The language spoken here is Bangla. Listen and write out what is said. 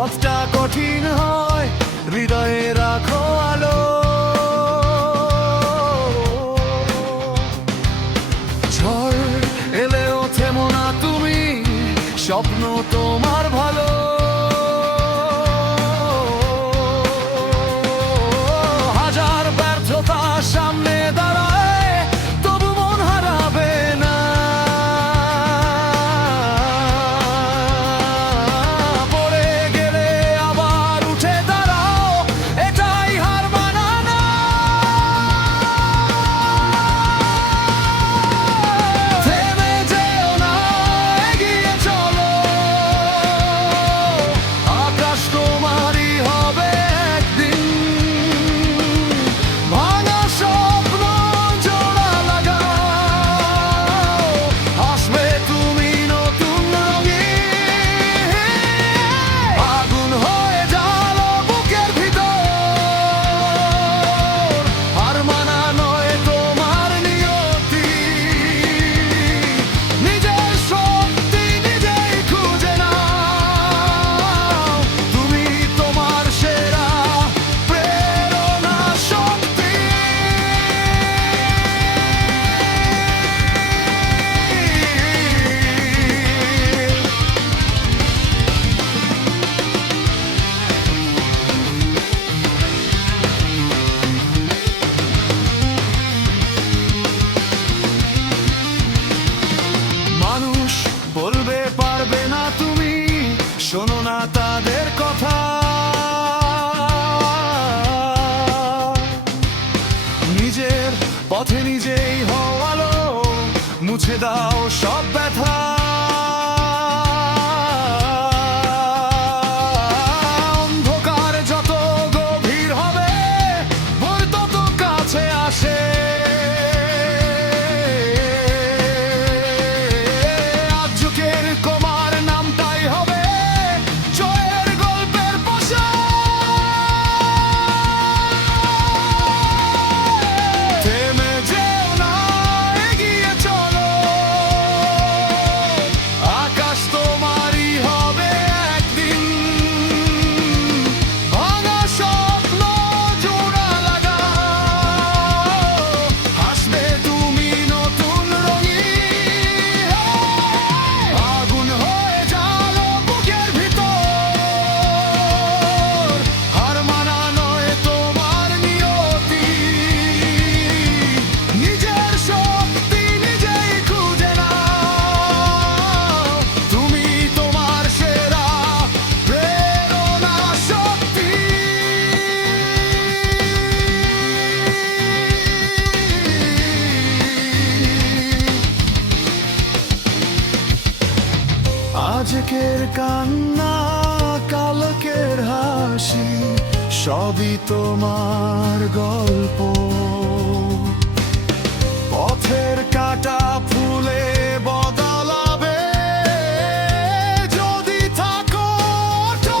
পথটা কঠিন হয়, হৃদয়ে রাখো আলো। ঝড় এলেও থেমো না তুমি, স্বপ্ন তোমার ভালো। হাজার ব্যর্থতা সামনে দাঁড়ায়, তবু মন হারাবে না। পড়ে গেলে আবার উঠে দাঁড়াও, এটাই হার মানা না। থেমে যেও না, এগিয়ে চলো, আকাশ তোমারই হবে একদিন। ভাঙা স্বপ্ন জোড়া লাগাও, আসবে তুমি নতুন রঙিন। আগুন হয়ে জ্বালো বুকের ভিতর, হার মানা নয় তোমার নিয়তি। নিজের শক্তি নিজেই খুঁজে নাও, তুমি তোমার সেরা প্রেরণা শক্তি। মানুষ বলবে পারবে না তুমি, শোনো না তাদের কথা। নিজের পথে নিজেই হও আলো, মুছে দাও সব ব্যথা। অন্ধকার যত গভীর হবে, ভোর তত কাছে আসে। আজ যুগের তোমার নামটাই হবে জয়ের গল্পের পাশে। থেমে যেও না, এগিয়ে চলো, আকাশ তোমারই হবে একদিন। ভাঙা স্বপ্ন জোড়া লাগাও, হাসবে তুমি নতুন রঙিন। আগুন হয়ে জ্বালো বুকের ভিতর, হার মানা নয় তোমার নিয়তি। নিজের শক্তি নিজেই খুঁজে নাও, তুমি তোমার সেরা প্রেরণা শক্তি। আজকের কান্না কালকের হাসি, সবই তোমার গল্প। পথের কাটা ফুলে বদলাবে যদি থাকো অটল।